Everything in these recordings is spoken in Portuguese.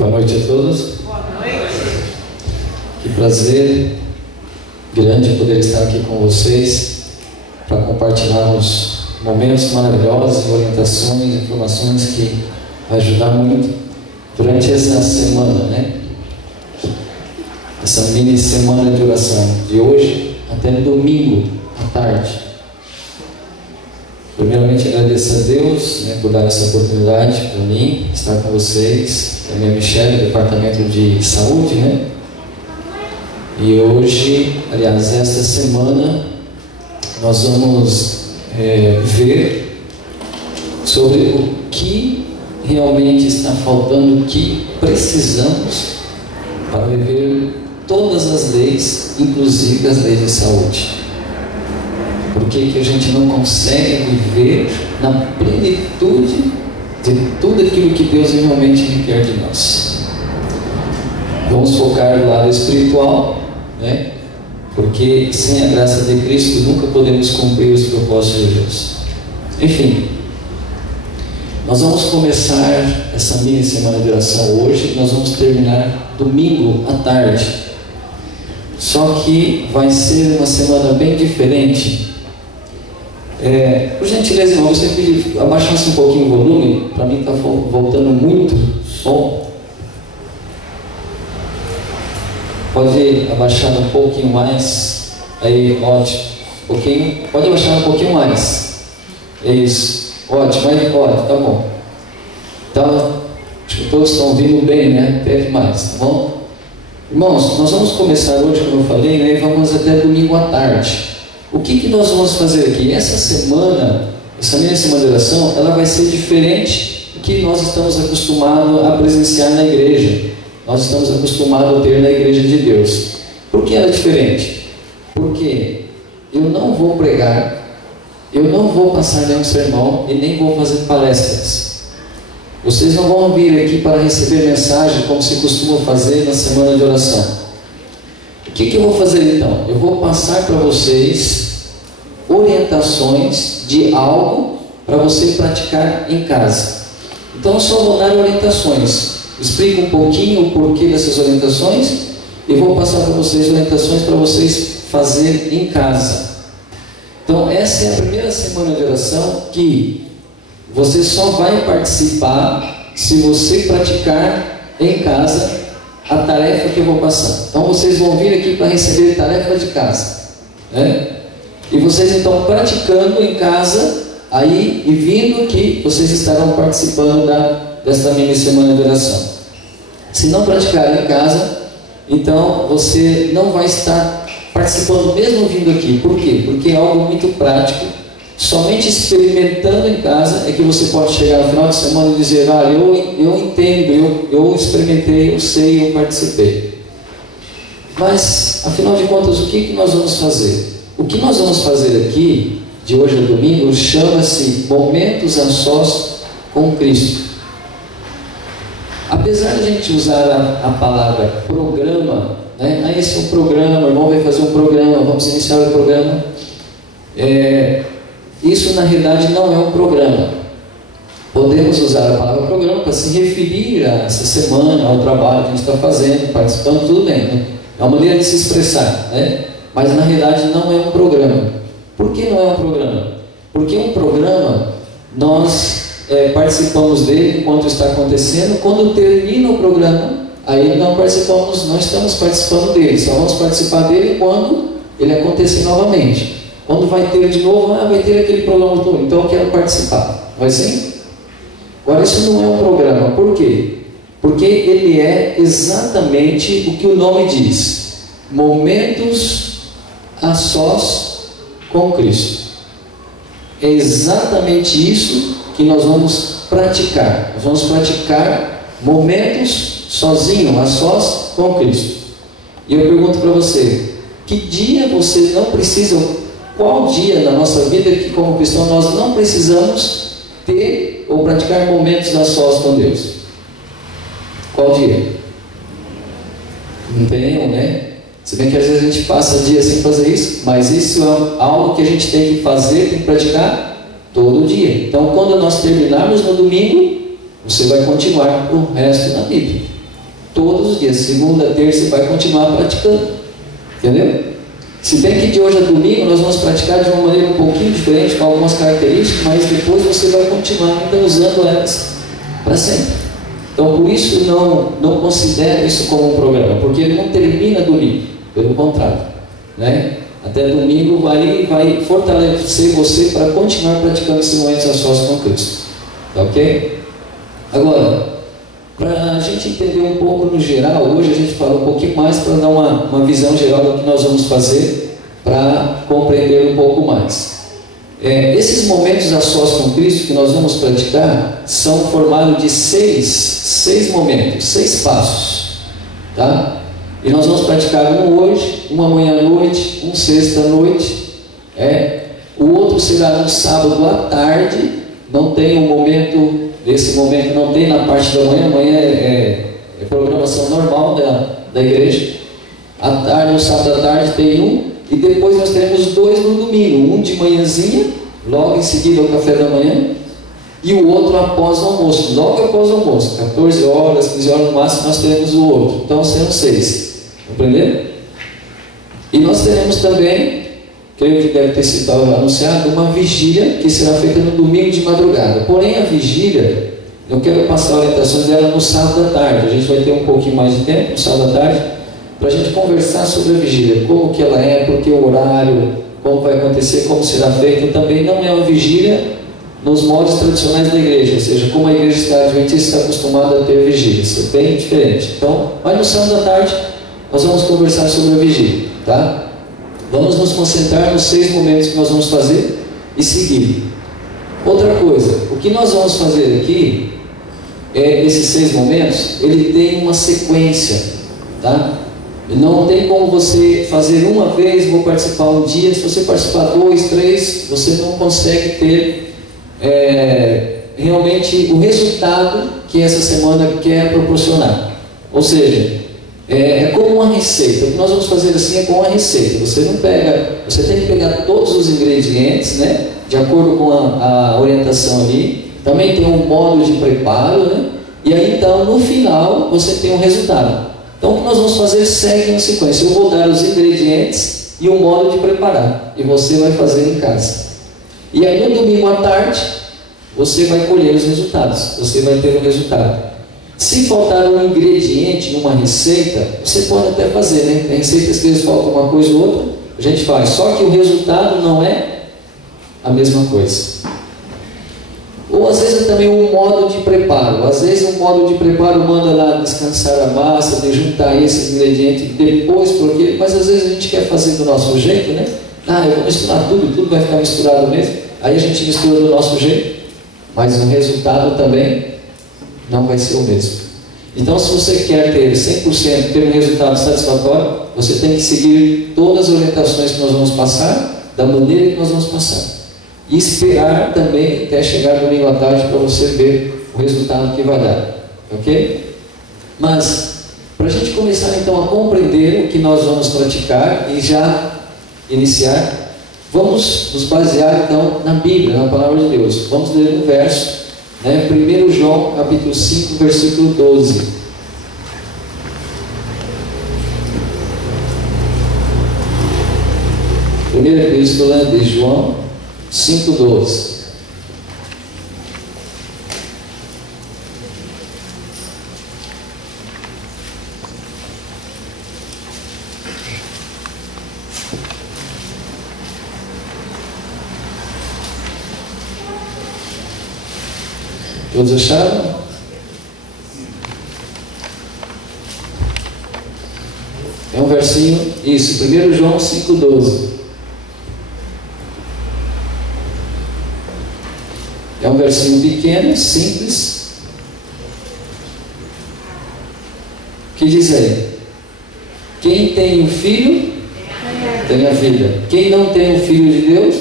Boa noite a todos. Boa noite. Que prazer grande poder estar aqui com vocês para compartilharmos momentos maravilhosos, orientações, informações que vai ajudar muito durante essa semana, né? Essa mini semana de oração, de hoje até domingo à tarde. Primeiramente agradecer a Deus, né, por dar essa oportunidade para mim estar com vocês, a minha Michelle, do Departamento de Saúde, né? E hoje, aliás, esta semana, nós vamos ver sobre o que realmente está faltando, o que precisamos para viver todas as leis, inclusive as leis de saúde. Por que a gente não consegue viver na plenitude de tudo aquilo que Deus realmente requer de nós? Vamos focar no lado espiritual, né? Porque sem a graça de Cristo nunca podemos cumprir os propósitos de Deus. Enfim, nós vamos começar essa mini semana de oração hoje. Nós vamos terminar domingo à tarde. Só que vai ser uma semana bem diferente. Por gentileza, irmão, você pedir abaixasse um pouquinho o volume. Para mim está voltando muito som. Pode abaixar um pouquinho mais. Aí, ótimo. Pode abaixar um pouquinho mais. Isso. Ótimo, mas ótimo, tá bom. Então, acho que todos estão ouvindo bem, né? Até demais, tá bom? Irmãos, nós vamos começar hoje, como eu falei, né? E vamos até domingo à tarde. O que nós vamos fazer aqui? Essa semana, essa minha semana de oração, ela vai ser diferente do que nós estamos acostumados a presenciar na igreja. Nós estamos acostumados a ter na igreja de Deus. Por que ela é diferente? Porque eu não vou pregar, eu não vou passar nenhum sermão e nem vou fazer palestras. Vocês não vão vir aqui para receber mensagem como se costuma fazer na semana de oração. O que eu vou fazer então? Eu vou passar para vocês orientações de algo para você praticar em casa. Então eu só vou dar orientações. Explico um pouquinho o porquê dessas orientações e vou passar para vocês orientações para vocês fazerem em casa. Então essa é a primeira semana de oração que você só vai participar se você praticar em casa a tarefa que eu vou passar. Então vocês vão vir aqui para receber tarefa de casa, né? E vocês então praticando em casa aí e vindo aqui, vocês estarão participando desta mini semana de oração. Se não praticar em casa, então você não vai estar participando mesmo vindo aqui. Por quê? Porque é algo muito prático. Somente experimentando em casa é que você pode chegar no final de semana e dizer: eu entendo, eu experimentei, eu sei, eu participei. Mas, afinal de contas, o que nós vamos fazer? O que nós vamos fazer aqui, de hoje a domingo, chama-se Momentos a Sós com Cristo. Apesar de a gente usar a palavra programa, né? Esse é um programa, o irmão vai fazer um programa, vamos iniciar o programa. Isso na realidade não é um programa. Podemos usar a palavra programa para se referir a essa semana, ao trabalho que a gente está fazendo, participando, tudo bem, né? É uma maneira de se expressar, né? Mas na realidade não é um programa. Por que não é um programa? Porque um programa, nós participamos dele enquanto está acontecendo. Quando termina o programa, aí não estamos participando dele, só vamos participar dele quando ele acontecer novamente. Quando vai ter de novo, vai ter aquele programa todo, então eu quero participar. Vai sim? Agora, isso não é um programa. Por quê? Porque ele é exatamente o que o nome diz: Momentos a Sós com Cristo. É exatamente isso que nós vamos praticar. Nós vamos praticar momentos sozinho, a sós com Cristo. E eu pergunto para você: que dia você não precisa... Qual dia da nossa vida que, como cristão, nós não precisamos ter ou praticar momentos a sós com Deus? Qual dia? Não tem nenhum, né? Se bem que às vezes a gente passa dia sem fazer isso, mas isso é algo que a gente tem que fazer, tem que praticar todo dia. Então, quando nós terminarmos no domingo, você vai continuar o resto da Bíblia. todos os dias, segunda, terça, vai continuar praticando, entendeu? Se bem que de hoje a domingo nós vamos praticar de uma maneira um pouquinho diferente, com algumas características, mas depois você vai continuar ainda usando elas para sempre. Então, por isso, não considere isso como um programa, porque ele não termina domingo, pelo contrário, né? Até domingo vai fortalecer você para continuar praticando esses momentos a sós com Cristo, tá ok? Agora, para a gente entender um pouco no geral, hoje a gente fala um pouquinho mais para dar uma visão geral do que nós vamos fazer para compreender um pouco mais. Esses momentos a sós com Cristo que nós vamos praticar são formados de seis momentos, 6 passos, tá? E nós vamos praticar um hoje, um amanhã à noite, um sexta à noite, o outro será no sábado à tarde. Não tem um momento, esse momento não tem na parte da manhã, amanhã é programação normal da igreja. À tarde, no sábado à tarde tem um, e depois nós teremos 2 no domingo, um de manhãzinha, logo em seguida ao café da manhã, e o outro após o almoço, logo após o almoço, 14 horas, 15 horas no máximo, nós teremos o outro. Então serão 6, compreendeu? E nós teremos também, creio que deve ter sido anunciado, uma vigília que será feita no domingo de madrugada. Porém a vigília, eu quero passar orientações dela no sábado à tarde. A gente vai ter um pouquinho mais de tempo no sábado à tarde, para a gente conversar sobre a vigília, como que ela é, por que o horário, como vai acontecer, como será feito. Também não é uma vigília nos moldes tradicionais da igreja, ou seja, como a igreja adventista está acostumada a ter vigília, isso é bem diferente. Então, mas no sábado à tarde nós vamos conversar sobre a vigília, tá? Vamos nos concentrar nos 6 momentos que nós vamos fazer e seguir. Outra coisa, o que nós vamos fazer aqui, esses 6 momentos, ele tem uma sequência, tá? Não tem como você fazer uma vez, vou participar um dia. Se você participar 2, 3, você não consegue ter realmente o resultado que essa semana quer proporcionar. Ou seja, é como uma receita. O que nós vamos fazer assim é como uma receita. Você tem que pegar todos os ingredientes, né, de acordo com a orientação ali. Também tem um modo de preparo, né? E aí então no final você tem um resultado. Então o que nós vamos fazer segue uma sequência. Eu vou dar os ingredientes e o modo de preparar, e você vai fazer em casa. E aí no domingo à tarde você vai colher os resultados, você vai ter o resultado. Se faltar um ingrediente numa receita, você pode até fazer, né? Tem receitas que eles faltam uma coisa ou outra, a gente faz, só que o resultado não é a mesma coisa. Ou às vezes também um modo de preparo. Às vezes um modo de preparo manda lá descansar a massa, de juntar esses ingredientes depois, mas às vezes a gente quer fazer do nosso jeito, né? Eu vou misturar tudo vai ficar misturado mesmo. Aí a gente mistura do nosso jeito, mas o resultado também não vai ser o mesmo. Então, se você quer ter 100%, ter um resultado satisfatório, você tem que seguir todas as orientações que nós vamos passar, da maneira que nós vamos passar. E esperar também até chegar domingo à tarde para você ver o resultado que vai dar. Ok? Mas, para a gente começar então a compreender o que nós vamos praticar e já iniciar, vamos nos basear então na Bíblia, na Palavra de Deus. Vamos ler um verso, né? 1 João capítulo 5, versículo 12. Primeira epístola de João 5,12. Todos acharam? É um versinho, isso, 1 João 5,12. É um versinho pequeno, simples, que diz aí: quem tem o Filho, tem a vida. Quem não tem o Filho de Deus,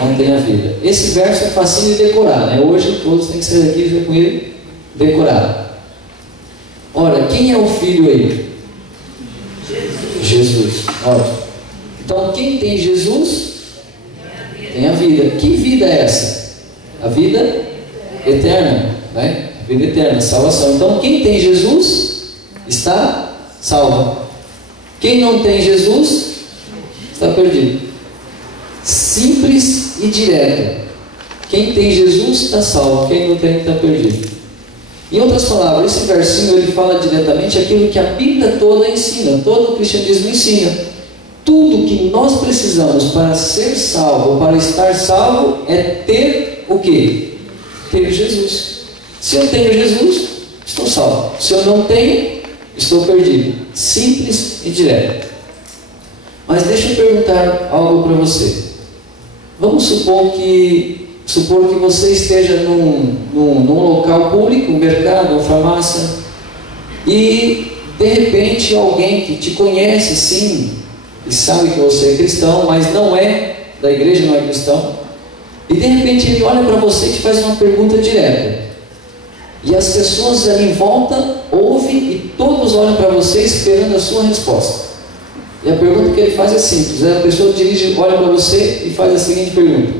não tem a vida. Esse verso é facinho de decorar, né? Hoje todos têm que sair daqui já com ele decorado. Ora, quem é o Filho aí? Jesus. Ótimo. Então, quem tem Jesus, tem a vida. Que vida é essa? A vida eterna, né? A vida eterna, a salvação. Então, quem tem Jesus, está salvo. Quem não tem Jesus está perdido. Simples e direto. Quem tem Jesus está salvo, quem não tem está perdido. Em outras palavras, esse versinho ele fala diretamente aquilo que a Bíblia toda ensina, todo o cristianismo ensina. Tudo que nós precisamos para ser salvo, para estar salvo, é ter o quê? Ter Jesus. Se eu tenho Jesus, estou salvo. Se eu não tenho, estou perdido. Simples e direto. Mas deixa eu perguntar algo para você. Vamos supor que você esteja num local público, um mercado, uma farmácia, e de repente alguém que te conhece sim, e sabe que você é cristão, mas não é da igreja, não é cristão, e de repente ele olha para você e te faz uma pergunta direta, e as pessoas ali em volta ouvem e todos olham para você esperando a sua resposta. E a pergunta que ele faz é simples. A pessoa dirige, olha para você e faz a seguinte pergunta: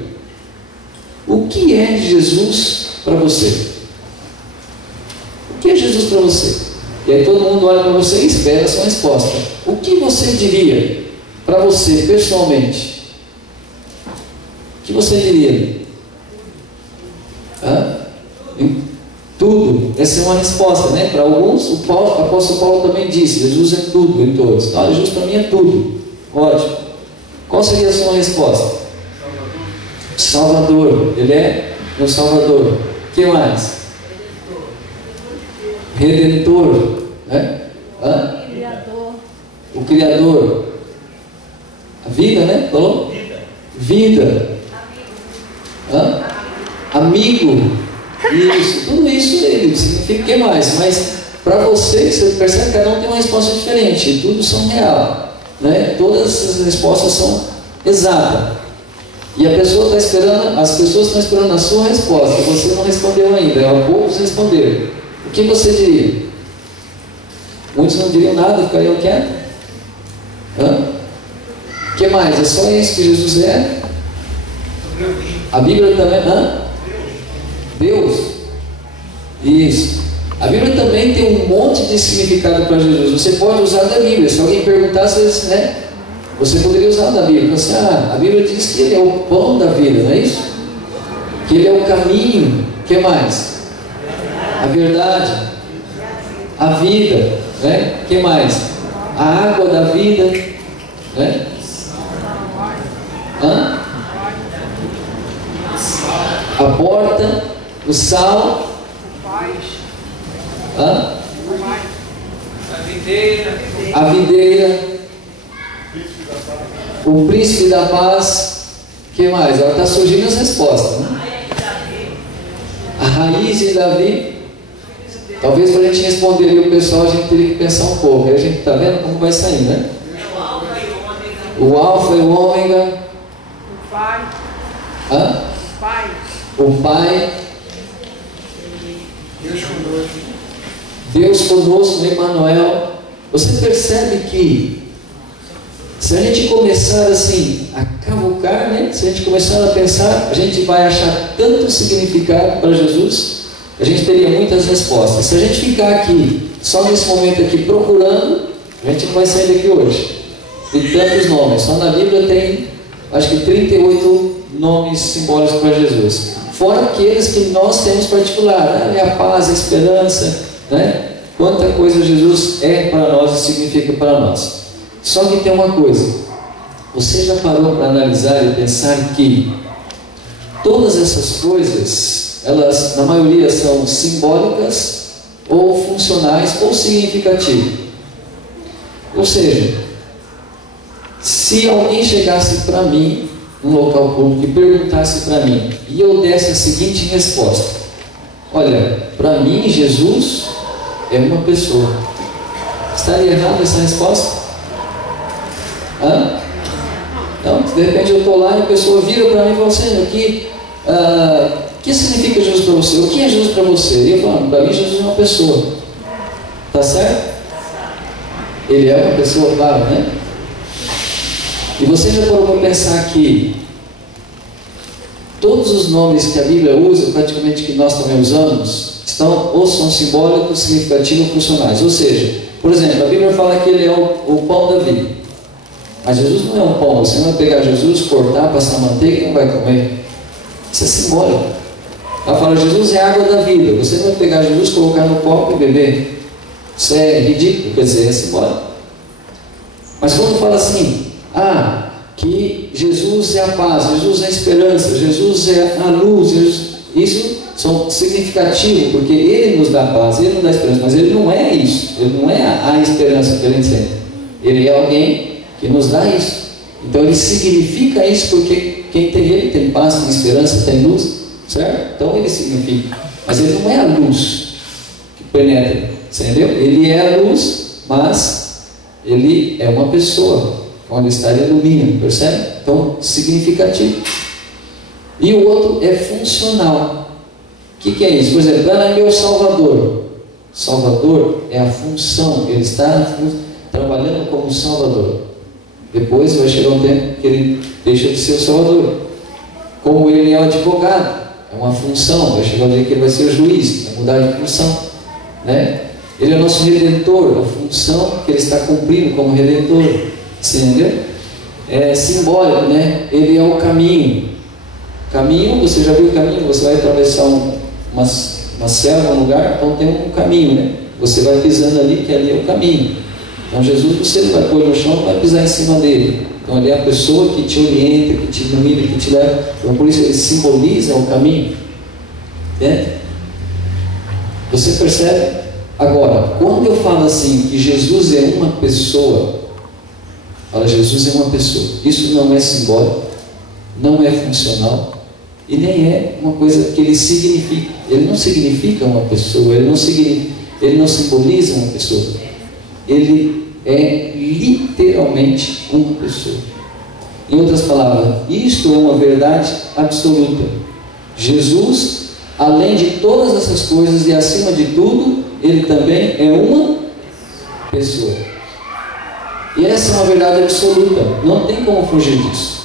o que é Jesus para você? O que é Jesus para você? E aí todo mundo olha para você e espera a sua resposta. O que você diria para você pessoalmente? O que você diria? Tudo. Essa é uma resposta, né? Para alguns, o apóstolo Paulo também disse: Jesus é tudo em todos. Não, Jesus para mim é tudo. Ótimo. Qual seria a sua resposta? Salvador. Ele é meu Salvador. O que mais? Redentor. Né? Criador. O Criador. A vida, né? Falou? Vida. Amigo. Isso, tudo isso ele significa o que mais? Mas para você percebe que cada um tem uma resposta diferente, tudo são real, né? Todas as respostas são exatas. E a pessoa está esperando, as pessoas estão esperando a sua resposta, você não respondeu ainda, poucos responderam. O que você diria? Muitos não diriam nada, ficariam quietos. O que mais? É só isso que Jesus é? A Bíblia também. Deus. Isso. A Bíblia também tem um monte de significado para Jesus. Você pode usar da Bíblia. Se alguém perguntar, às vezes, né? Você poderia usar da Bíblia. Assim, a Bíblia diz que Ele é o pão da vida, não é isso? Que Ele é o caminho. O que mais? A verdade. A vida. Né? O que mais? A água da vida. Né? A porta. O sal, a videira, o príncipe da paz, o que mais? Ela está surgindo as respostas, né? A raiz de Davi. Talvez para a gente responder ali o pessoal, a gente teria que pensar um pouco. Aí a gente está vendo como vai sair, né? O alfa e o ômega. O pai. O pai. Deus conosco, Emmanuel. Você percebe que se a gente começar assim a cavucar, né? Se a gente começar a pensar, a gente vai achar tanto significado para Jesus, a gente teria muitas respostas. Se a gente ficar aqui, só nesse momento aqui procurando, a gente não vai sair daqui hoje. De tantos nomes. Só na Bíblia tem, acho que 38 nomes simbólicos para Jesus. Fora aqueles que nós temos particular, né? A paz, a esperança, né? Quanta coisa Jesus é para nós e significa para nós. Só que tem uma coisa: você já parou para analisar e pensar que todas essas coisas, elas na maioria são simbólicas ou funcionais ou significativas? Ou seja, se alguém chegasse para mim num local público e perguntasse para mim, e eu desse a seguinte resposta: olha, para mim Jesus é uma pessoa. Estaria errado essa resposta? Então, de repente eu estou lá e a pessoa vira para mim e fala assim: o que significa Jesus para você? O que é Jesus para você? E eu falo: para mim Jesus é uma pessoa. Tá certo? Ele é uma pessoa, claro, né? E você já parou para pensar que todos os nomes que a Bíblia usa, praticamente que nós também usamos, ou são simbólicos, significativos ou funcionais. Ou seja, Por exemplo, a Bíblia fala que Ele é o pão da vida. Mas Jesus não é um pão. Você não vai pegar Jesus, cortar, passar manteiga e não vai comer. Isso é simbólico. Ela fala, Jesus é a água da vida. Você não vai pegar Jesus, colocar no copo e beber. Isso é ridículo, quer dizer, é simbólico. Mas quando fala assim, que Jesus é a paz, Jesus é a esperança, Jesus é a luz, isso são significativos, porque Ele nos dá a paz, Ele nos dá a esperança, mas Ele não é isso, Ele não é a esperança que a gente sente. Ele é alguém que nos dá isso. Então Ele significa isso, porque quem tem Ele tem paz, tem esperança, tem luz, certo? Então Ele significa, mas Ele não é a luz que penetra, entendeu? Ele é a luz, mas Ele é uma pessoa. Onde está, Ele ilumina, percebe? Então, significativo. E o outro é funcional. O que é isso? Por exemplo, ela é meu Salvador. Salvador é a função. Ele está trabalhando como Salvador. Depois vai chegar um tempo que Ele deixa de ser o Salvador. Como Ele é o advogado, é uma função. Vai chegar um dia que Ele vai ser o juiz, vai mudar de função, né? Ele é o nosso Redentor, a função que Ele está cumprindo como Redentor. Você entendeu? É simbólico, né? Ele é o caminho. Caminho, você já viu o caminho? Você vai atravessar uma selva, um lugar, então tem um caminho, né? Você vai pisando ali, que ali é o caminho. Então Jesus, você não vai pôr no chão, vai pisar em cima dele. Então ele é a pessoa que te orienta, que te ilumina, que te leva. Então por isso ele simboliza o caminho. Entende? Você percebe? Agora, quando eu falo assim, que Jesus é uma pessoa, fala, Jesus é uma pessoa. Isso não é simbólico, não é funcional e nem é uma coisa que Ele significa. Ele não significa uma pessoa, Ele não simboliza uma pessoa. Ele é literalmente uma pessoa. Em outras palavras, isto é uma verdade absoluta. Jesus, além de todas essas coisas e acima de tudo, Ele também é uma pessoa. E essa é uma verdade absoluta, não tem como fugir disso.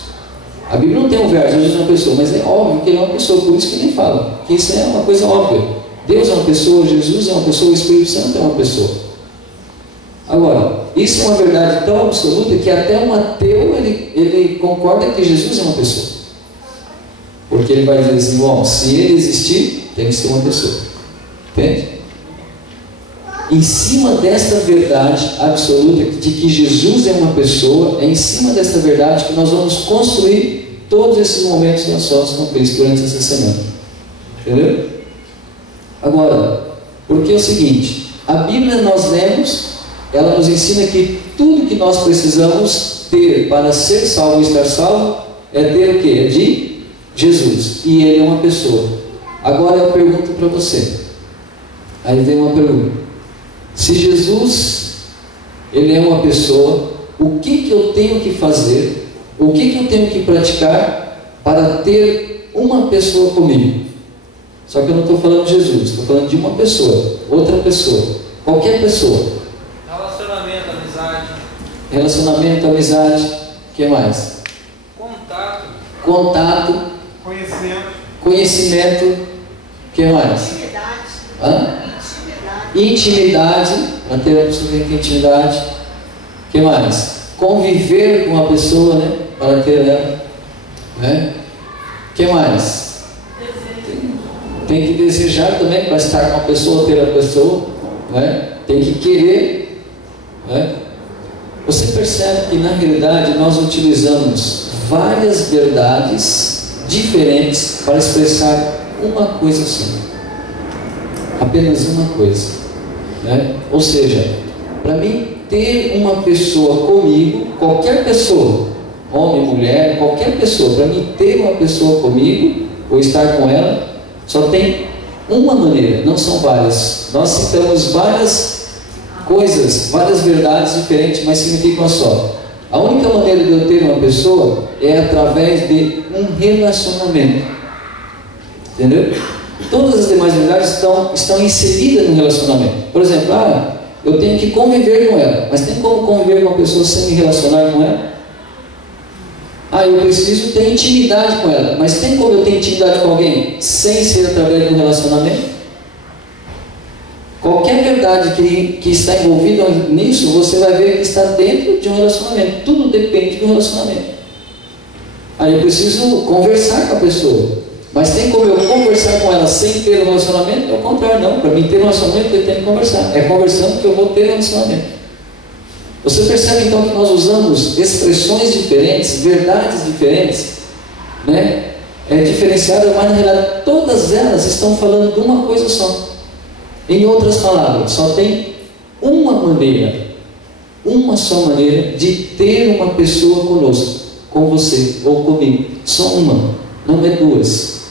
A Bíblia não tem um verso, Jesus é uma pessoa, mas é óbvio que Ele é uma pessoa, por isso que nem fala, que isso é uma coisa óbvia. Deus é uma pessoa, Jesus é uma pessoa, o Espírito Santo é uma pessoa. Agora, isso é uma verdade tão absoluta que até um ateu ele concorda que Jesus é uma pessoa. Porque ele vai dizer assim, bom, se Ele existir, tem que ser uma pessoa. Entende? Em cima desta verdade absoluta de que Jesus é uma pessoa, é em cima desta verdade que nós vamos construir todos esses momentos nós sós com Cristo durante essa semana. Entendeu? Agora, porque é o seguinte, a Bíblia nós lemos, ela nos ensina que tudo que nós precisamos ter para ser salvo e estar salvo é ter o quê? É de Jesus. E Ele é uma pessoa. Agora eu pergunto para você. Aí vem uma pergunta. Se Jesus, Ele é uma pessoa, o que eu tenho que fazer, o que eu tenho que praticar para ter uma pessoa comigo? Só que eu não estou falando de Jesus, estou falando de uma pessoa, outra pessoa, qualquer pessoa. Relacionamento, amizade, o que mais? Contato. Conhecimento, o que mais? Intimidade, para ter a pessoa que tem intimidade. O que mais? Conviver com a pessoa, né? Para ter ela. Né? O que mais? Tem que desejar também para estar com a pessoa, ter a pessoa. Né? Tem que querer. Né? Você percebe que na realidade nós utilizamos várias verdades diferentes para expressar uma coisa só. Apenas uma coisa. Né? Ou seja, para mim ter uma pessoa comigo, qualquer pessoa, homem, mulher, qualquer pessoa, para mim ter uma pessoa comigo, ou estar com ela, só tem uma maneira, não são várias. Nós citamos várias coisas, várias verdades diferentes, mas significam só. A única maneira de eu ter uma pessoa é através de um relacionamento. Entendeu? Todas as demais verdades estão inseridas no relacionamento. Por exemplo, eu tenho que conviver com ela. Mas tem como conviver com uma pessoa sem me relacionar com ela? Eu preciso ter intimidade com ela. Mas tem como eu ter intimidade com alguém sem ser através de um relacionamento? Qualquer verdade que está envolvida nisso, você vai ver que está dentro de um relacionamento. Tudo depende do relacionamento. Aí eu preciso conversar com a pessoa. Mas tem como eu conversar com ela sem ter um relacionamento? É o contrário, não. Para mim ter um relacionamento, eu tenho que conversar. É conversando que eu vou ter um relacionamento. Você percebe então que nós usamos expressões diferentes, verdades diferentes, né? Diferenciadas, mas na realidade todas elas estão falando de uma coisa só. Em outras palavras, só tem uma só maneira de ter uma pessoa conosco, com você ou comigo. Só uma, não é duas.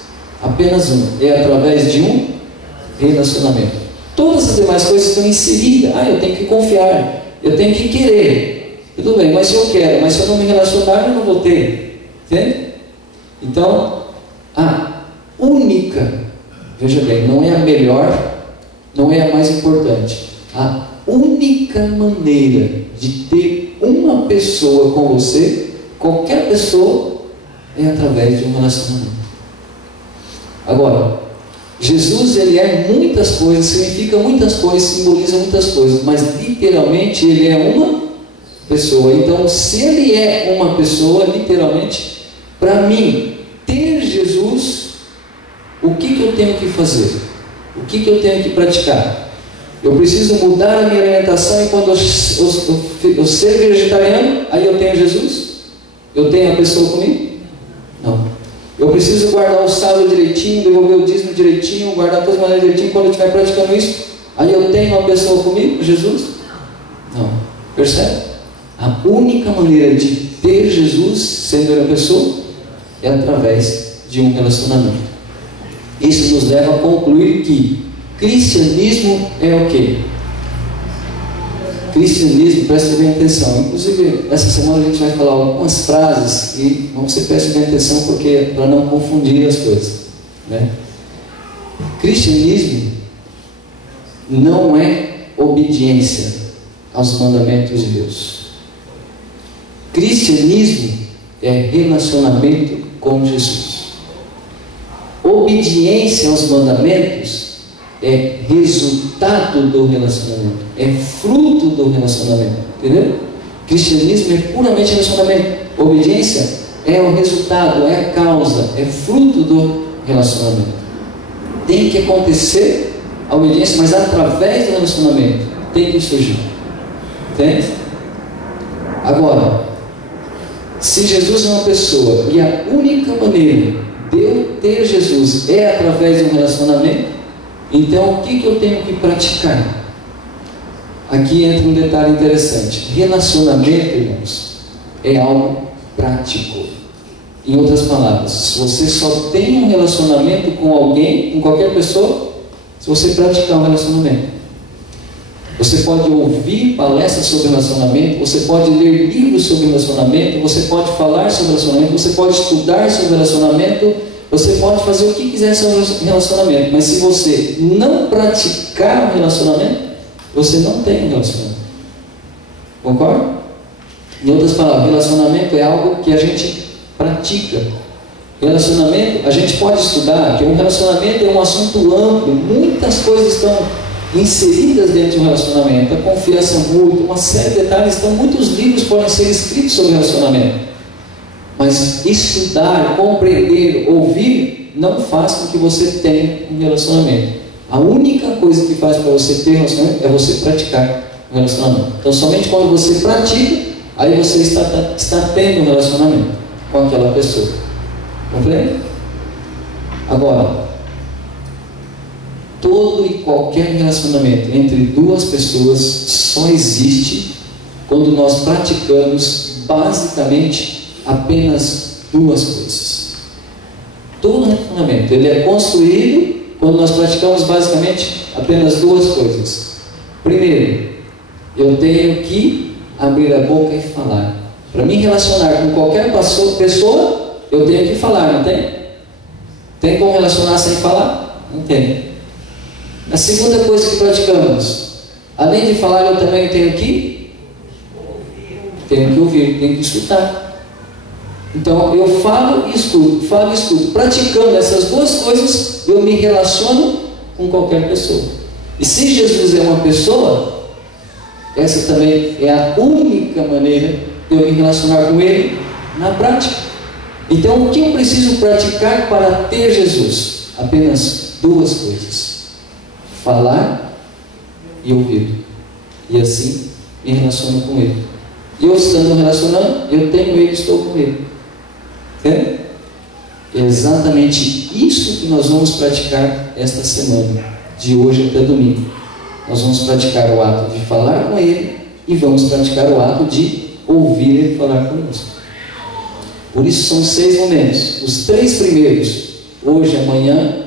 Apenas uma. É através de um relacionamento. Todas as demais coisas estão inseridas. Eu tenho que confiar, eu tenho que querer. Tudo bem, mas se eu quero, mas se eu não me relacionar, eu não vou ter. Entende? Então, a única, veja bem, não é a melhor, não é a mais importante. A única maneira de ter uma pessoa com você, qualquer pessoa, é através de um relacionamento. Agora, Jesus, ele é muitas coisas, significa muitas coisas, simboliza muitas coisas, mas literalmente ele é uma pessoa. Então, se ele é uma pessoa, literalmente, para mim, ter Jesus, o que eu tenho que fazer? O que eu tenho que praticar? Eu preciso mudar a minha alimentação, e quando eu ser vegetariano, aí eu tenho Jesus? Eu tenho a pessoa comigo? Não. Eu preciso guardar o sábado direitinho, devolver o dízimo direitinho, guardar todas as maneiras direitinho. Quando eu estiver praticando isso, aí eu tenho uma pessoa comigo, Jesus? Não. Percebe? A única maneira de ter Jesus, sendo uma pessoa, é através de um relacionamento. Isso nos leva a concluir que cristianismo é o quê? Cristianismo, preste bem atenção. Inclusive, essa semana a gente vai falar algumas frases e você preste bem atenção porque para não confundir as coisas, né? Cristianismo não é obediência aos mandamentos de Deus. Cristianismo é relacionamento com Jesus. Obediência aos mandamentos é resultado do relacionamento, é fruto do relacionamento, entendeu? Cristianismo é puramente relacionamento. Obediência é o resultado, é a causa, é fruto do relacionamento. Tem que acontecer a obediência, mas através do relacionamento tem que surgir, entende? Agora, se Jesus é uma pessoa e a única maneira de eu ter Jesus é através de um relacionamento, então o que eu tenho que praticar? Aqui entra um detalhe interessante. Relacionamento, irmãos, é algo prático. Em outras palavras, se você só tem um relacionamento com alguém, com qualquer pessoa, se você praticar um relacionamento, você pode ouvir palestras sobre relacionamento, você pode ler livros sobre relacionamento, você pode falar sobre relacionamento, você pode estudar sobre relacionamento, você pode fazer o que quiser sobre relacionamento, mas se você não praticar um relacionamento, você não tem um relacionamento. Concorda? Em outras palavras, relacionamento é algo que a gente pratica. Relacionamento, a gente pode estudar, que um relacionamento é um assunto amplo, muitas coisas estão inseridas dentro de um relacionamento, a confiança mútua, uma série de detalhes, então muitos livros podem ser escritos sobre relacionamento. Mas estudar, compreender, ouvir, não faz com que você tenha um relacionamento. A única coisa que faz para você ter relacionamento é você praticar um relacionamento. Então, somente quando você pratica, aí você está tendo um relacionamento com aquela pessoa. Compreende? Agora, todo e qualquer relacionamento entre duas pessoas só existe quando nós praticamos basicamente apenas duas coisas. Todo relacionamento, ele é construído quando nós praticamos basicamente apenas duas coisas. Primeiro, eu tenho que abrir a boca e falar. Para me relacionar com qualquer pessoa, eu tenho que falar, não tem? Tem como relacionar sem falar? Não tem. A segunda coisa que praticamos, além de falar, eu também tenho que ouvir, tenho que escutar. Então, eu falo e escuto. Praticando essas duas coisas, eu me relaciono com qualquer pessoa. E se Jesus é uma pessoa, essa também é a única maneira de eu me relacionar com Ele na prática. Então, o que eu preciso praticar para ter Jesus? Apenas duas coisas: falar e ouvir. E assim me relaciono com Ele. Eu estando relacionando, eu tenho Ele, estou com Ele. É exatamente isso que nós vamos praticar esta semana, de hoje até domingo. Nós vamos praticar o ato de falar com Ele e vamos praticar o ato de ouvir Ele falar conosco. Por isso são 6 momentos. Os 3 primeiros, hoje, amanhã,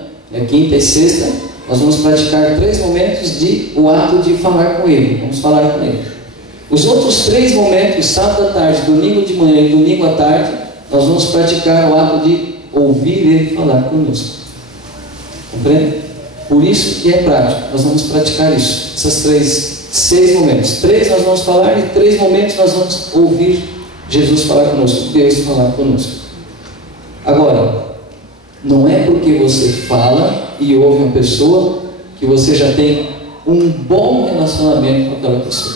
quinta e sexta, nós vamos praticar 3 momentos de o ato de falar com Ele. Vamos falar com Ele. Os outros 3 momentos, sábado à tarde, domingo de manhã e domingo à tarde, nós vamos praticar o ato de ouvir Ele falar conosco. Compreende? Por isso que é prático. Nós vamos praticar isso. Essas 6 momentos. 3 nós vamos falar e 3 momentos nós vamos ouvir Jesus falar conosco, Deus falar conosco. Agora, não é porque você fala e ouve uma pessoa que você já tem um bom relacionamento com aquela pessoa.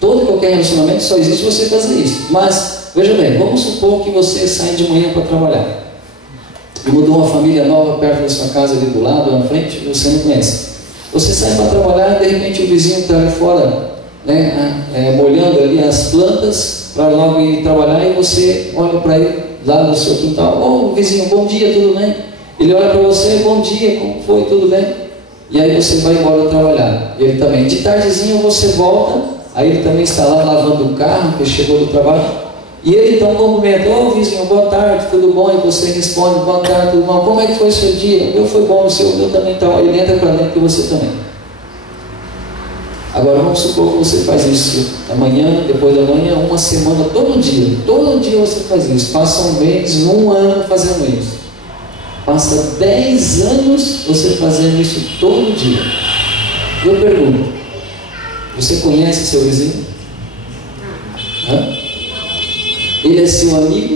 Todo e qualquer relacionamento só existe se você fazer isso. Mas, veja bem, vamos supor que você sai de manhã para trabalhar e mudou uma família nova perto da sua casa, ali do lado, na frente, e você não conhece. Você sai para trabalhar e de repente o vizinho está ali fora, molhando ali as plantas para logo ir trabalhar, e você olha para ele lá no seu quintal: ô vizinho, bom dia, tudo bem? Ele olha para você: bom dia, como foi, tudo bem? E aí você vai embora trabalhar, e ele também. De tardezinho você volta, aí ele também está lá lavando o carro, que chegou do trabalho, e ele então cumprimenta: ô vizinho, boa tarde, tudo bom? E você responde: boa tarde, tudo bom? Como é que foi o seu dia? O meu foi bom, o meu também está. Ele entra para dentro e você também. Agora vamos supor que você faz isso amanhã, depois da manhã, uma semana, todo dia você faz isso. Passa um mês, 1 ano fazendo isso. Passa 10 anos você fazendo isso todo dia. Eu pergunto: você conhece seu vizinho? Hã? Ele é seu amigo?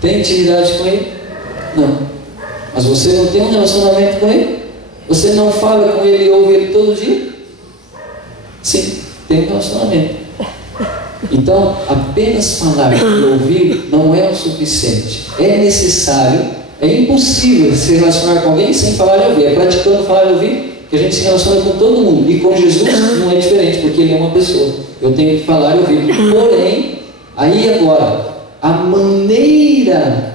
Tem intimidade com ele? Não. Mas você não tem um relacionamento com ele? Você não fala com ele e ouve ele todo dia? Sim, tem um relacionamento. Então, apenas falar e ouvir não é o suficiente. É necessário, é impossível se relacionar com alguém sem falar e ouvir. É praticando falar e ouvir que a gente se relaciona com todo mundo. E com Jesus não é diferente, porque Ele é uma pessoa. Eu tenho que falar e ouvir. Porém, aí agora, a maneira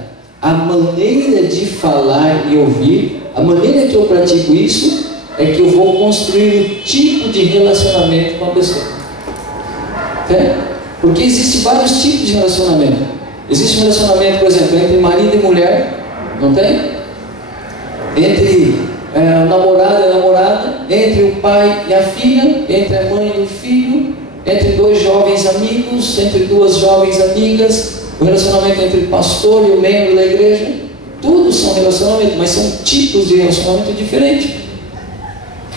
de falar e ouvir, a maneira que eu pratico isso, é que eu vou construir o tipo de relacionamento com a pessoa. Porque existem vários tipos de relacionamento. Existe um relacionamento, por exemplo, entre marido e mulher, não tem? Entre namorado e namorada, entre o pai e a filha, entre a mãe e o filho, entre 2 jovens amigos, entre 2 jovens amigas, o relacionamento entre o pastor e o membro da igreja. Tudo são relacionamentos, mas são tipos de relacionamento diferentes.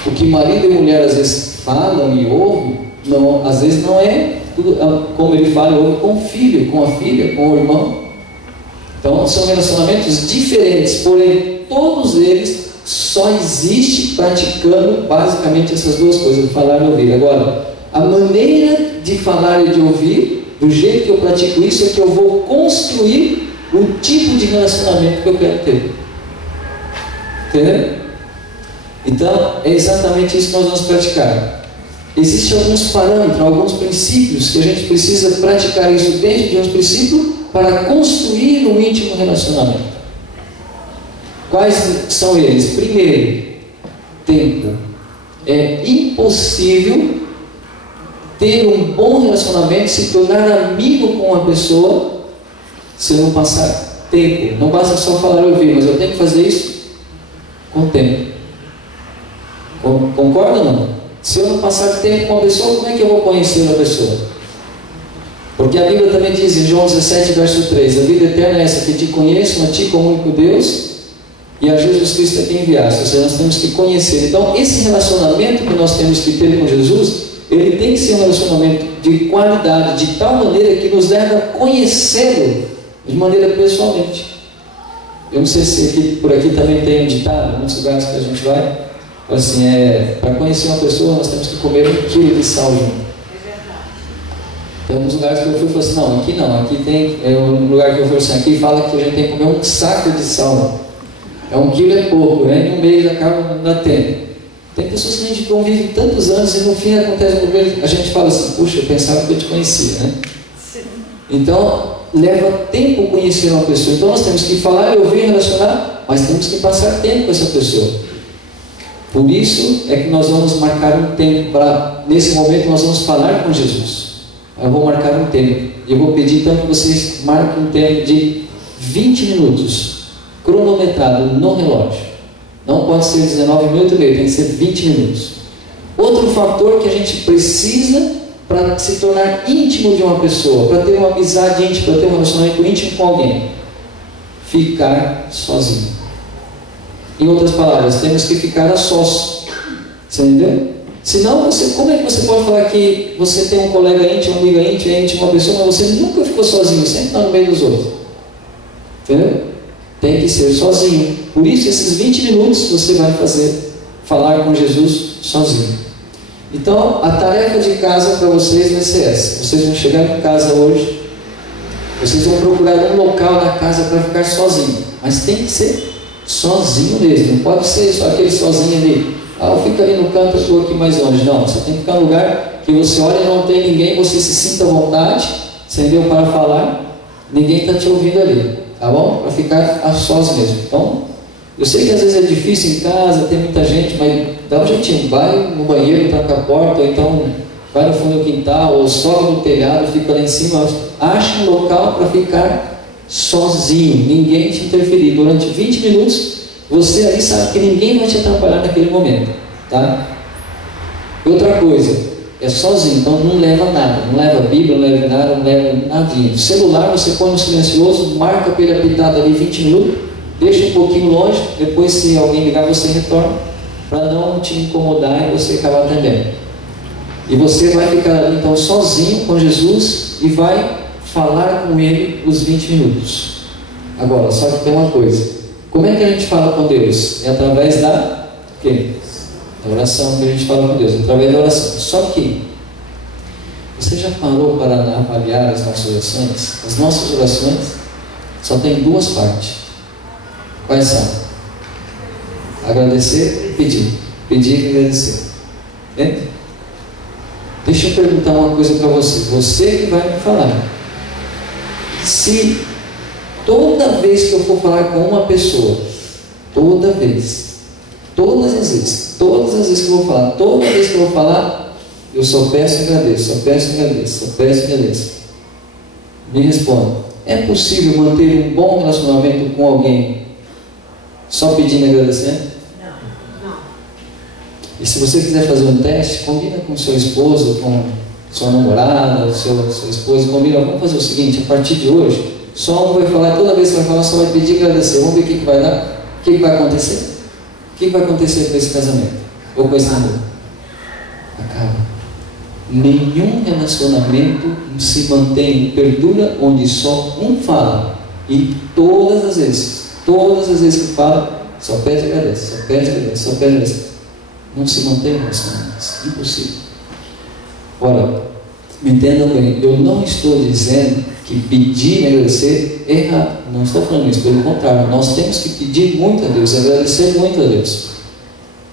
O que marido e mulher às vezes falam e ouvem, às vezes não é tudo como ele fala e ouve com o filho, com a filha, com o irmão. Então são relacionamentos diferentes, porém todos eles só existem praticando basicamente essas 2 coisas: falar e ouvir. Agora, a maneira de falar e de ouvir, do jeito que eu pratico isso, é que eu vou construir o tipo de relacionamento que eu quero ter. Entendeu? Então, é exatamente isso que nós vamos praticar. Existem alguns parâmetros, alguns princípios que a gente precisa praticar isso dentro de uns princípios para construir um íntimo relacionamento. Quais são eles? Primeiro, tempo. É impossível ter um bom relacionamento, se tornar amigo com uma pessoa, se eu não passar tempo. Não basta só falar e ouvir, mas eu tenho que fazer isso com tempo. Concorda ou não? Se eu não passar tempo com a pessoa, como é que eu vou conhecer a pessoa? Porque a Bíblia também diz em João 17, verso 3: a vida eterna é essa, que te conheçam, a ti como único Deus, e a Jesus Cristo a quem enviaste. Ou seja, nós temos que conhecer. Então, esse relacionamento que nós temos que ter com Jesus, ele tem que ser um relacionamento de qualidade, de tal maneira que nos leva a conhecê-lo de maneira pessoalmente. Eu não sei se por aqui também tem um ditado, em muitos lugares que a gente vai, Assim, para conhecer uma pessoa, nós temos que comer 1 quilo de sal junto. Tem alguns lugares que eu fui e falei assim, não, aqui tem, um lugar que eu fui assim, aqui fala que a gente tem que comer 1 saco de sal. 1 quilo é pouco, né? Em um mês acaba não dá tempo. Tem pessoas que a gente convive tantos anos e no fim acontece com ele, a gente fala assim, puxa, eu pensava que eu te conhecia, né? Então, leva tempo conhecer uma pessoa. Então nós temos que falar, ouvir, relacionar, mas temos que passar tempo com essa pessoa. Por isso é que nós vamos marcar um tempo para, nesse momento nós vamos falar com Jesus. Eu vou marcar um tempo. E eu vou pedir então que vocês marquem um tempo de 20 minutos, cronometrado no relógio. Não pode ser 19 minutos e meio, tem que ser 20 minutos. Outro fator que a gente precisa para se tornar íntimo de uma pessoa, para ter uma amizade íntima, para ter um relacionamento íntimo com alguém, ficar sozinho. Em outras palavras, temos que ficar a sós. Você entendeu? Senão, como é que você pode falar que você tem um colega íntimo, uma amiga íntima, é íntimo, uma pessoa, mas você nunca ficou sozinho, sempre está no meio dos outros? Entendeu? Tem que ser sozinho. Por isso, esses 20 minutos você vai falar com Jesus sozinho. Então, a tarefa de casa para vocês vai ser essa. Vocês vão chegar em casa hoje, vocês vão procurar um local na casa para ficar sozinho. Mas tem que ser sozinho mesmo. Não pode ser só aquele sozinho ali. Eu fico ali no canto, eu estou aqui mais longe. Não, você tem que ficar em um lugar que você olha e não tem ninguém, você se sinta à vontade, entendeu? Para falar, ninguém está te ouvindo ali, tá bom? Para ficar a sós mesmo. Então, eu sei que às vezes é difícil em casa, tem muita gente, mas dá um jeitinho, vai no banheiro, tranca a porta, ou então vai no fundo do quintal, ou sobe no telhado, fica lá em cima. Ache um local para ficar sozinho, ninguém te interferir. Durante 20 minutos, você aí sabe que ninguém vai te atrapalhar naquele momento, tá? Outra coisa, é sozinho, então não leva nada, não leva Bíblia, não leva nada, não leva nadinha. O celular você põe no silencioso, marca para ele apitar ali 20 minutos, deixa um pouquinho longe, depois se alguém ligar você retorna, para não te incomodar e você acabar atendendo. E você vai ficar ali então sozinho com Jesus e vai falar com Ele os 20 minutos. Agora, só que tem uma coisa. Como é que a gente fala com Deus? É através da quê? Da oração que a gente fala com Deus, através da oração. Só que, você já parou para avaliar as nossas orações? As nossas orações só tem 2 partes. Quais são? Agradecer e pedir. Pedir e agradecer. Entende? Deixa eu perguntar uma coisa para você. Você que vai me falar. Se toda vez que eu for falar com uma pessoa, todas as vezes que eu vou falar, toda vez que eu vou falar, eu só peço e agradeço, só peço e agradeço, só peço e agradeço. Me responda, é possível manter um bom relacionamento com alguém só pedindo e agradecendo? Não. E se você quiser fazer um teste, combina com seu esposo, com sua namorada, seu esposo, combina, vamos fazer o seguinte, a partir de hoje, só um vai falar, toda vez que vai falar, só vai pedir e agradecer. Vamos ver o que vai dar, o que vai acontecer. O que vai acontecer com esse casamento? Ou com esse namoro? Acaba. Nenhum relacionamento se mantém, perdura, onde só um fala. E todas as vezes que fala, só pede e agradece, só pede e agradece, só pede e agradece. Não se mantém relacionamento. Impossível. Ora, me entendam bem, eu não estou dizendo que pedir e agradecer é errado. Não estou falando isso, pelo contrário, nós temos que pedir muito a Deus, agradecer muito a Deus.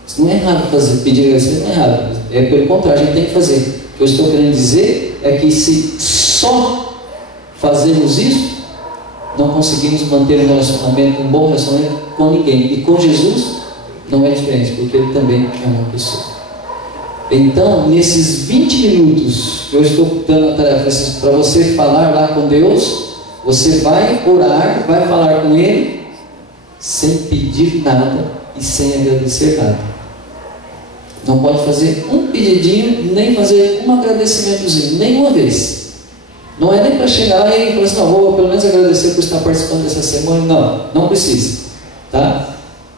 Isso não é errado fazer, pedir e agradecer não é errado, é pelo contrário, a gente tem que fazer. O que eu estou querendo dizer é que se só fazemos isso, não conseguimos manter um relacionamento, um bom relacionamento com ninguém. E com Jesus não é diferente, porque Ele também é uma pessoa. Então, nesses 20 minutos que eu estou dando a tarefa para você falar lá com Deus, você vai orar, vai falar com Ele, sem pedir nada e sem agradecer nada. Não pode fazer um pedidinho, nem fazer um agradecimentozinho, nenhuma vez. Não é nem para chegar lá e falar assim, não, vou pelo menos agradecer por estar participando dessa semana. Não precisa, tá?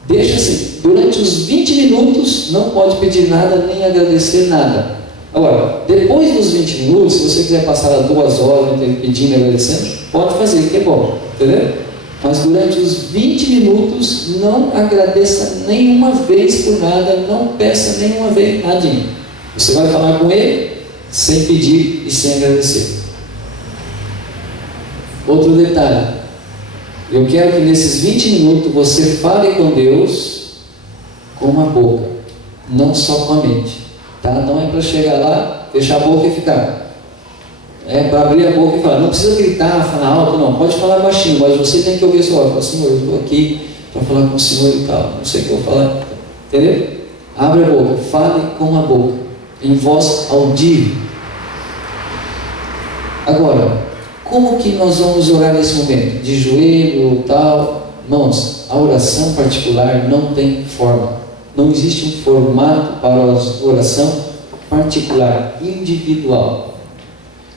Deixa assim, durante os 20 minutos não pode pedir nada, nem agradecer nada. Agora, depois dos 20 minutos, se você quiser passar 2 horas pedindo e agradecendo, pode fazer, que é bom, entendeu? Mas durante os 20 minutos, não agradeça nenhuma vez por nada, não peça nenhuma vez nadinha. Você vai falar com Ele sem pedir e sem agradecer. Outro detalhe, eu quero que nesses 20 minutos você fale com Deus com a boca, não só com a mente, tá? Não é para chegar lá, fechar a boca e ficar. É para abrir a boca e falar. Não precisa gritar, falar alto, não. Pode falar baixinho, mas você tem que ouvir a sua voz. Fala, Senhor, eu estou aqui para falar com o Senhor e tal. Não sei o que eu vou falar. Entendeu? Abre a boca, fale com a boca, em voz audível. Agora, como que nós vamos orar nesse momento? De joelho ou tal? Irmãos, a oração particular não tem forma. Não existe um formato para a oração particular, individual.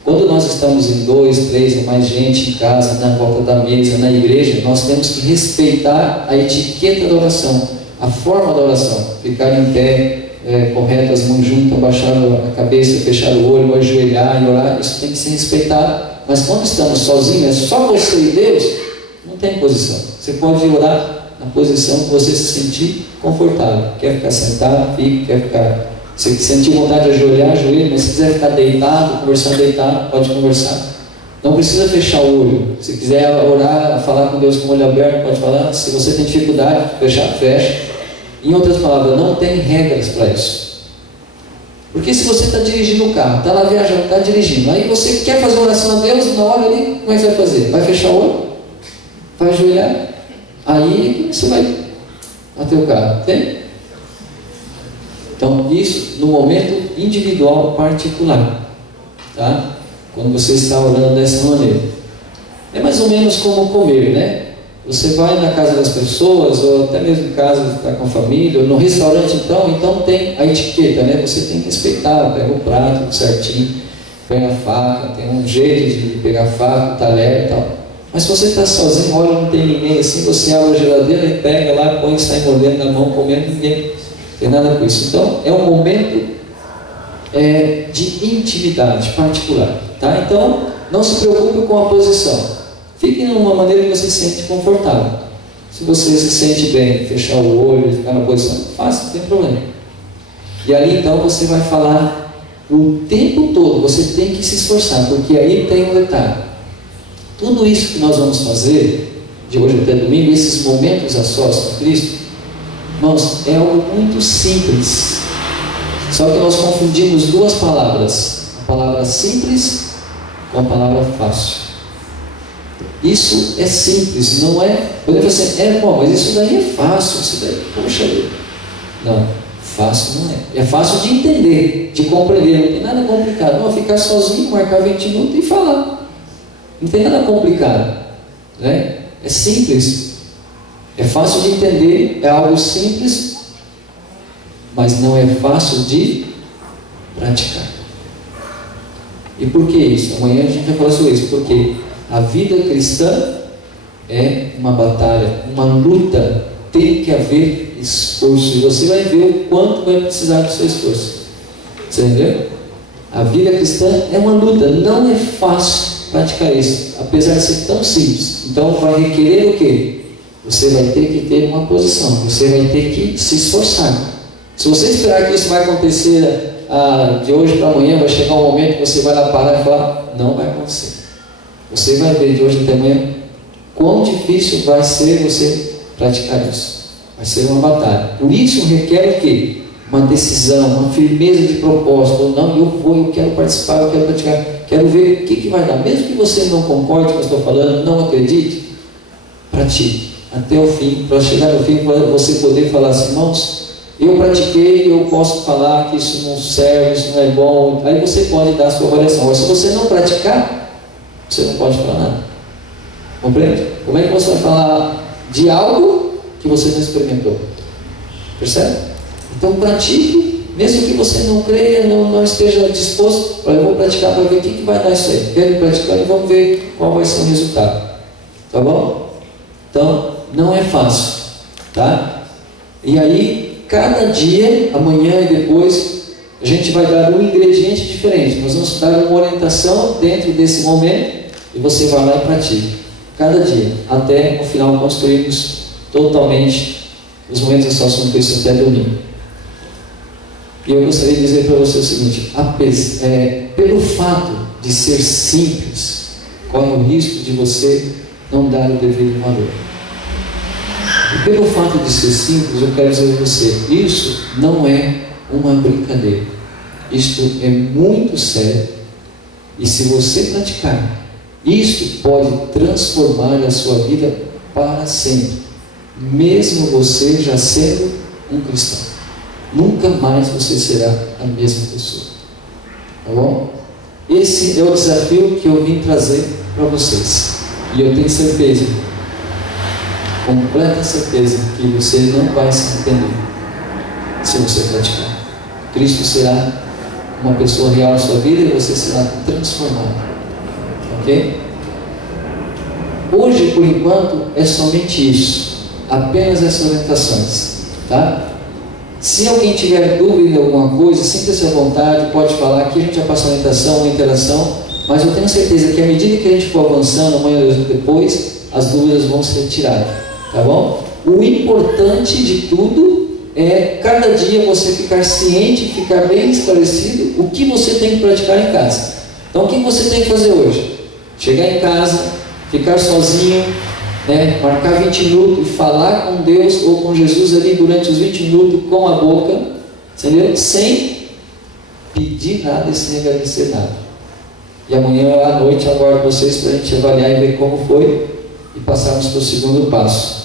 Quando nós estamos em 2, 3 ou mais gente em casa, na volta da mesa, na igreja, nós temos que respeitar a etiqueta da oração, a forma da oração. Ficar em pé, correto, as mãos juntas, abaixar a cabeça, fechar o olho, ajoelhar e orar, isso tem que ser respeitado. Mas quando estamos sozinhos, é só você e Deus, não tem posição. Você pode orar na posição que você se sentir confortável. Quer ficar sentado, fique, quer ficar... Se sentir vontade de ajoelhar, ajoelha, mas se quiser ficar deitado, conversar deitado, pode conversar. Não precisa fechar o olho. Se quiser orar, falar com Deus com o olho aberto, pode falar. Se você tem dificuldade de fechar, fecha. Em outras palavras, não tem regras para isso. Porque se você está dirigindo o carro, está lá viajando, está dirigindo, aí você quer fazer oração a Deus, na hora ali, como é que você vai fazer? Vai fechar o olho? Vai ajoelhar? Aí você vai até o carro, tem? Então, isso no momento individual, particular, tá? Quando você está orando dessa maneira. É mais ou menos como comer, né? Você vai na casa das pessoas, ou até mesmo em casa, está com a família, ou no restaurante, então tem a etiqueta, né? Você tem que respeitar, pega o prato tudo certinho, pega a faca, tem um jeito de pegar a faca, o talher e tal. Mas se você está sozinho, olha, não tem ninguém assim, você abre a geladeira e pega lá, põe e sai mordendo na mão, comendo, ninguém tem nada com isso. Então, é um momento de intimidade particular, tá? Então, não se preocupe com a posição. Fique numa maneira que você se sente confortável. Se você se sente bem, fechar o olho e ficar na posição, faça, não tem problema. E ali, então, você vai falar o tempo todo. Você tem que se esforçar, porque aí tem um detalhe. Tudo isso que nós vamos fazer, de hoje até domingo, esses momentos a sós com Cristo, irmãos, é algo muito simples. Só que nós confundimos duas palavras. A palavra simples com a palavra fácil. Isso é simples, não é... Podemos dizer, bom, mas isso daí é fácil, isso daí, poxa vida. Não, fácil não é. É fácil de entender, de compreender, não tem nada complicado. Não, ficar sozinho, marcar 20 minutos e falar. Não tem nada complicado, né? É simples. É fácil de entender, é algo simples, mas não é fácil de praticar. E por que isso? Amanhã a gente vai falar sobre isso. Porque a vida cristã é uma batalha, uma luta. Tem que haver esforço. E você vai ver o quanto vai precisar do seu esforço. Você entendeu? A vida cristã é uma luta. Não é fácil praticar isso, apesar de ser tão simples. Então vai requerer o quê? Você vai ter que ter uma posição, você vai ter que se esforçar. Se você esperar que isso vai acontecer de hoje para amanhã, vai chegar um momento que você vai lá parar e falar, não vai acontecer. Você vai ver de hoje até amanhã quão difícil vai ser você praticar isso. Vai ser uma batalha. Por isso requer o quê? Uma decisão, uma firmeza de propósito. Não, eu vou, eu quero participar, eu quero praticar, quero ver o que vai dar. Mesmo que você não concorde com o que eu estou falando, não acredite, pratique até o fim, para chegar no fim, para você poder falar assim, irmãos, eu pratiquei, eu posso falar que isso não serve, isso não é bom. Aí você pode dar a sua avaliação. Mas se você não praticar, você não pode falar nada. Compreende? Como é que você vai falar de algo que você não experimentou? Percebe? Então pratique, mesmo que você não creia, não esteja disposto, eu vou praticar para ver o que vai dar isso aí. Quero ir praticando e vamos ver qual vai ser o resultado. Tá bom? Então, não é fácil, tá? E aí, cada dia, amanhã e depois, a gente vai dar um ingrediente diferente. Nós vamos dar uma orientação dentro desse momento e você vai lá e pratica. cada dia, até no final construirmos totalmente os momentos da salvação de Cristo até domingo. E eu gostaria de dizer para você o seguinte: pelo fato de ser simples, corre o risco de você não dar o devido valor. E pelo fato de ser simples, eu quero dizer a você, isso não é uma brincadeira. Isto é muito sério. E se você praticar, isto pode transformar a sua vida para sempre, mesmo você já sendo um cristão. Nunca mais você será a mesma pessoa. Tá bom? Esse é o desafio que eu vim trazer para vocês. E eu tenho certeza, completa certeza, que você não vai se arrepender se você praticar. Cristo será uma pessoa real na sua vida e você será transformado. Ok? Hoje, por enquanto, é somente isso. Apenas essas orientações. Tá? Se alguém tiver dúvida em alguma coisa, sinta-se à vontade, pode falar. Aqui a gente já passou a orientação, uma interação, mas eu tenho certeza que à medida que a gente for avançando, amanhã ou depois, as dúvidas vão ser tiradas. Tá bom? O importante de tudo é cada dia você ficar ciente, ficar bem esclarecido o que você tem que praticar em casa. Então o que você tem que fazer hoje? Chegar em casa, ficar sozinho, né? Marcar 20 minutos e falar com Deus ou com Jesus ali durante os 20 minutos com a boca, entendeu? Sem pedir nada e sem agradecer nada. E amanhã à noite eu aguardo vocês para a gente avaliar e ver como foi e passarmos para o segundo passo.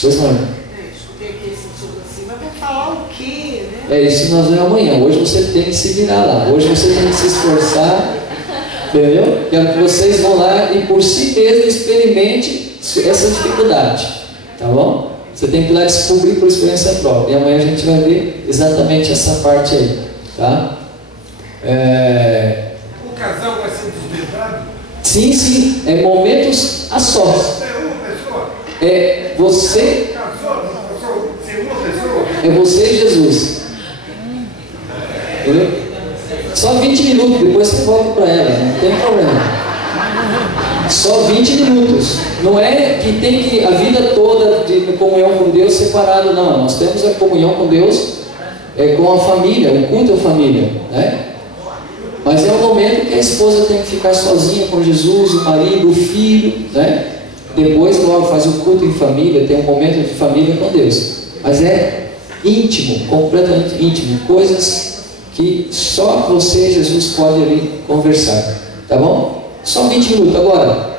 Pois não? Escutei aqui esse sobre assim, mas vai falar o quê, né? Isso nós vemos amanhã. Hoje você tem que se virar lá. Hoje você tem que se esforçar, entendeu? Quero que vocês vão lá e por si mesmo experimente essa dificuldade, tá bom? Você tem que ir lá descobrir por experiência própria. E amanhã a gente vai ver exatamente essa parte aí, tá? O casal vai ser desmembrado? Sim, sim. É momentos a sós. É uma pessoa? É você. Casou, ser uma pessoa? É você e Jesus. Entendeu? Só 20 minutos, depois você volta para ela, não tem problema. Só 20 minutos. Não é que tem que a vida toda de comunhão com Deus separado, não. Nós temos a comunhão com Deus com a família, o culto à família, né? Mas é o momento que a esposa tem que ficar sozinha com Jesus, o marido, o filho, né? Depois, logo, faz o culto em família, tem um momento de família com Deus. Mas é íntimo, completamente íntimo. Coisas que só você e Jesus podem ali conversar. Tá bom? Só 20 minutos. Agora,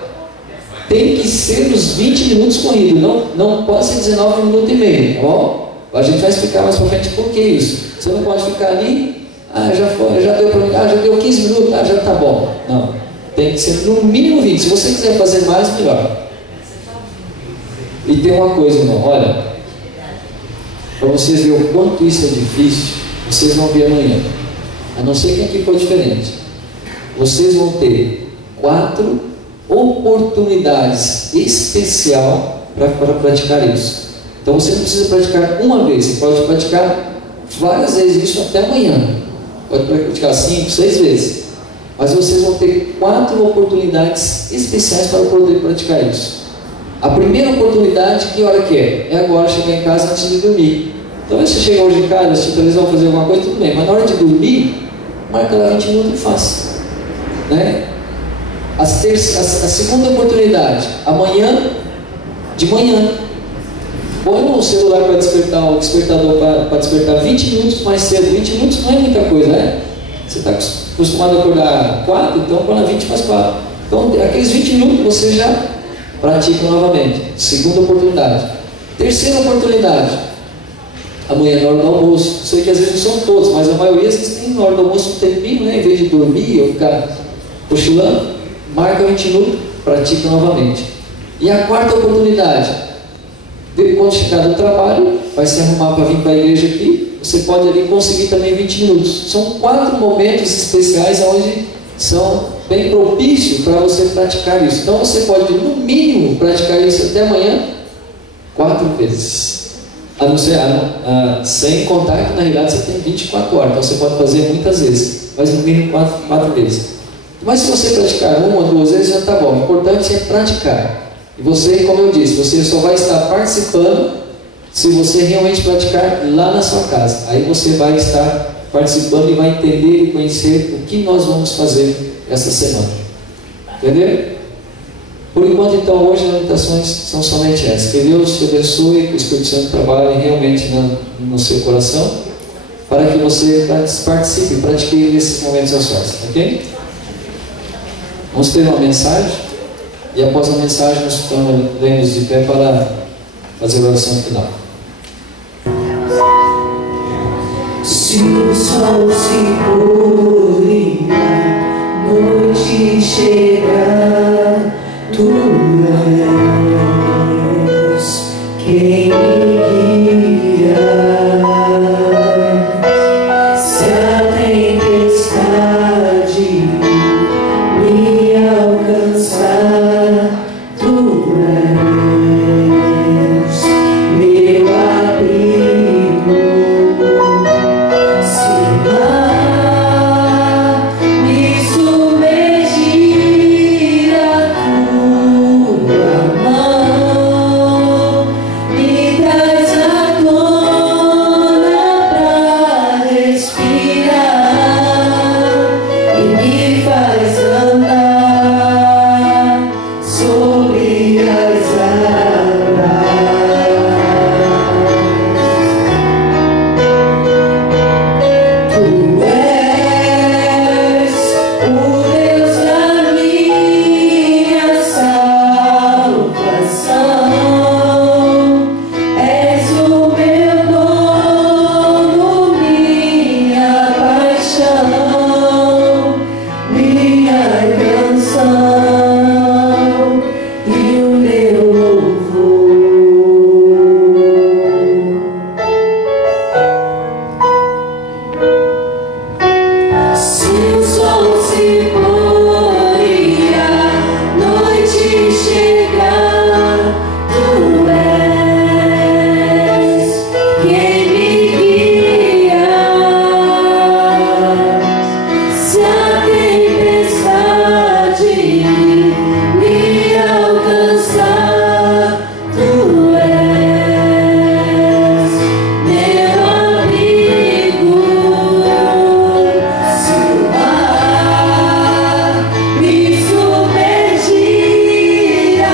tem que ser os 20 minutos corridos. Não pode ser 19 minutos e meio. Tá bom? A gente vai explicar mais para frente por que isso. Você não pode ficar ali, já foi, já deu para mim, já deu 15 minutos, já tá bom. Não. Tem que ser no mínimo 20. Se você quiser fazer mais, melhor. E tem uma coisa, irmão, olha, para vocês verem o quanto isso é difícil, vocês vão ver amanhã. A não ser que aqui for diferente. Vocês vão ter 4 oportunidades especiais para praticar isso. Então você não precisa praticar uma vez, você pode praticar várias vezes isso até amanhã. Pode praticar 5, 6 vezes. Mas vocês vão ter 4 oportunidades especiais para poder praticar isso. A primeira oportunidade, que hora que é? É agora chegar em casa antes de dormir. Então, se você chegar hoje em casa, assistir televisão, fazer alguma coisa, tudo bem. Mas na hora de dormir, marca lá 20 minutos e faça. Né? A segunda oportunidade, amanhã, de manhã. Põe o celular para despertar, o despertador para despertar 20 minutos mais cedo. 20 minutos não é muita coisa, né? Você está acostumado a acordar 4, então põe 20 mais 4. Então, aqueles 20 minutos você já pratica novamente. Segunda oportunidade. Terceira oportunidade, amanhã na hora do almoço. Sei que às vezes não são todos, mas a maioria vocês têm na hora do almoço um tempinho, né? Em vez de dormir ou ficar cochilando, marca 20 minutos, pratica novamente. E a quarta oportunidade, quando chegar do trabalho, vai se arrumar para vir para a igreja aqui, você pode ali conseguir também 20 minutos. São 4 momentos especiais onde são bem propícios para você praticar isso. Então você pode, no mínimo, praticar isso até amanhã 4 vezes. A não ser, sem contar que na realidade você tem 24 horas, então você pode fazer muitas vezes, mas no mínimo 4 vezes. Mas se você praticar 1 ou 2 vezes já está bom. O importante é praticar. E você, como eu disse, você só vai estar participando se você realmente praticar lá na sua casa. Aí você vai estar participando e vai entender e conhecer o que nós vamos fazer essa semana. Entendeu? Por enquanto, então, hoje as orientações são somente essas. Que Deus te abençoe, que o Espírito Santo trabalhe realmente no seu coração, para que você participe e pratique nesses momentos a sós, ok? Vamos ter uma mensagem, e após a mensagem nós tornaremos de pé para fazer a oração final. Se o sol se pôr e a noite chegar, tu és quem me guia. Se a tempestade me alcançar, tu és meu abrigo. Se o mar me submergir, a tua mão me traz à tona pra respirar e me faz andar sobre as águas. Tu és o Deus da minha salvação, és o meu dono, minha paixão, minha canção e o meu louvor. Se o sol se pôr e a noite chegar, tu és quem me guia. Se a tempestade me alcançar, tu és meu abrigo. Se o mar me submergir, a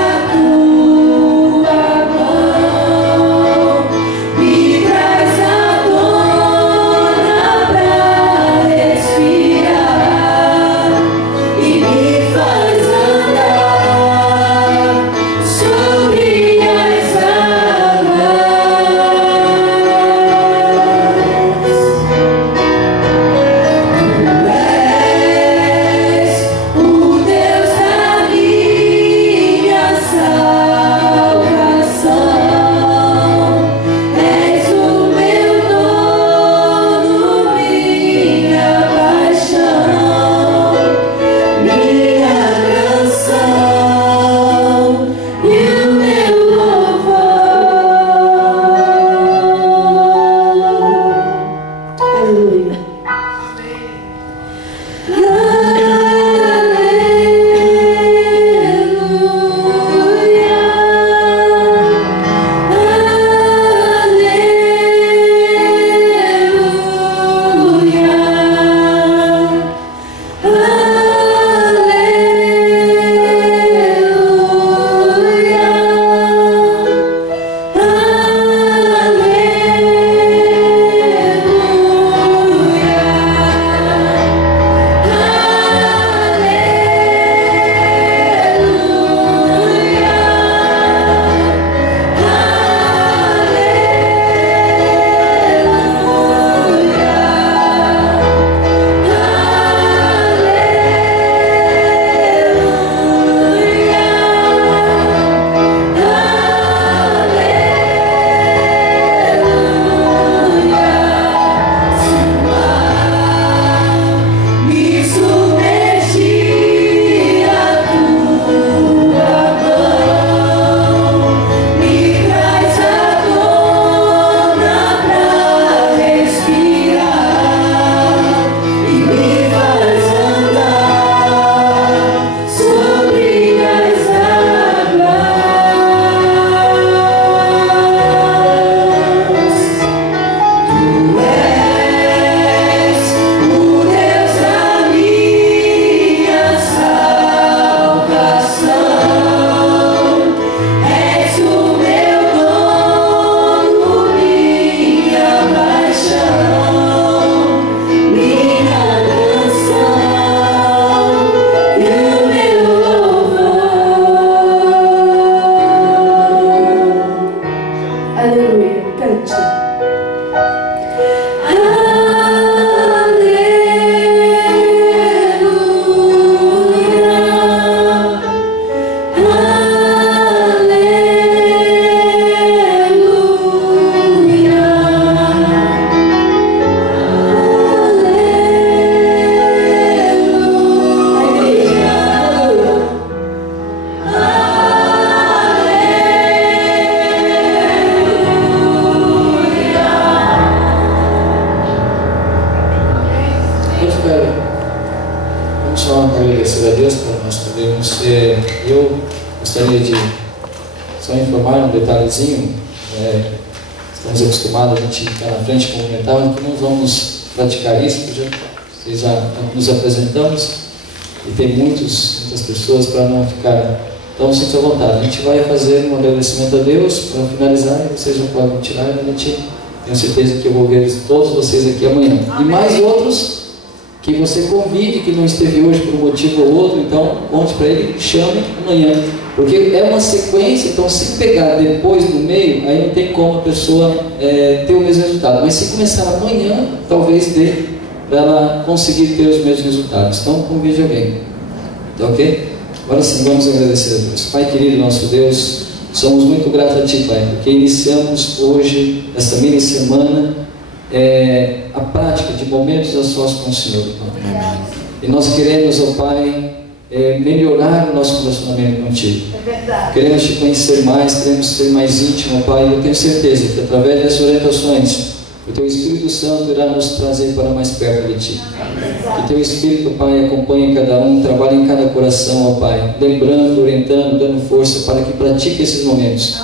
Eu gostaria de só informar um detalhezinho. Estamos acostumados a gente ficar na frente e comentar, mas que nós vamos praticar isso, porque já nos apresentamos e tem muitas pessoas para não ficar tão sinta à vontade. A gente vai fazer um agradecimento a Deus para finalizar e vocês já podem tirar e a gente tenho certeza que eu vou ver todos vocês aqui amanhã. Amém. E mais outros que você convide, que não esteve hoje por um motivo ou outro, então conte para ele, chame amanhã. Porque é uma sequência, então se pegar depois no meio, aí não tem como a pessoa ter o mesmo resultado. Mas se começar amanhã, talvez dê para ela conseguir ter os mesmos resultados. Então convide alguém. Tá ok? Agora sim, vamos agradecer a Deus. Pai querido, nosso Deus, somos muito gratos a Ti, Pai, porque iniciamos hoje, esta mini semana, a prática de momentos a sós com o Senhor, Pai. E nós queremos, ó Pai, melhorar o nosso relacionamento contigo. É verdade. Queremos Te conhecer mais, queremos ser mais íntimo, Pai. Eu tenho certeza que através dessas orientações, o Teu Espírito Santo irá nos trazer para mais perto de Ti. Que Teu Espírito, Pai, acompanhe cada um, trabalhe em cada coração, ó Pai, lembrando, orientando, dando força para que pratique esses momentos.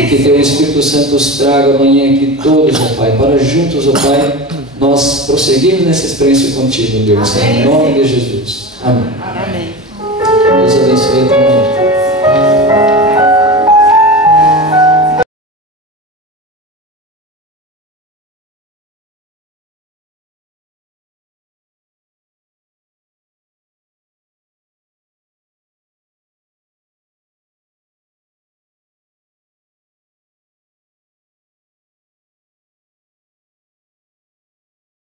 E que Teu Espírito Santo os traga amanhã aqui todos, ó Pai, para juntos, ó Pai, nós prosseguimos nessa experiência contigo, Deus. Em nome de Jesus. Amém. Amém. Deus abençoe também.